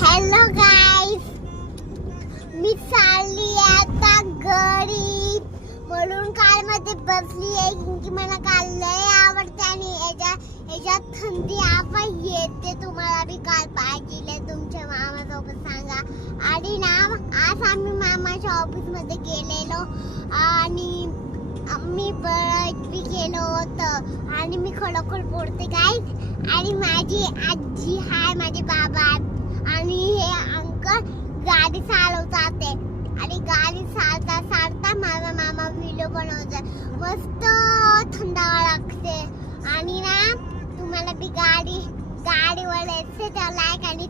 Hello गाईस, मी चालली आता घरी म्हणून कार मध्ये बसली आहे की मला कार लय आवडते आणि याच्यात थंडी आवाज येते. तुम्हाला बी कार पाहिजे तुमच्या मामासोबत सांगा. आणि ना आज आम्ही मामाच्या ऑफिस मध्ये गेलेलो आणि मी बरं बी गेलो होतं आणि मी खरोखर बोलते गाईस. आणि माझी आजी हाय, माझे बाबा आणि हे अंकल गाडी चालवतात आणि गाडी चालता माझा मामा व्हिडिओ बनवतात. मस्त थंडावा लागते. आणि ना तुम्हाला बी गाडीवर यायचे तर लाईक आणि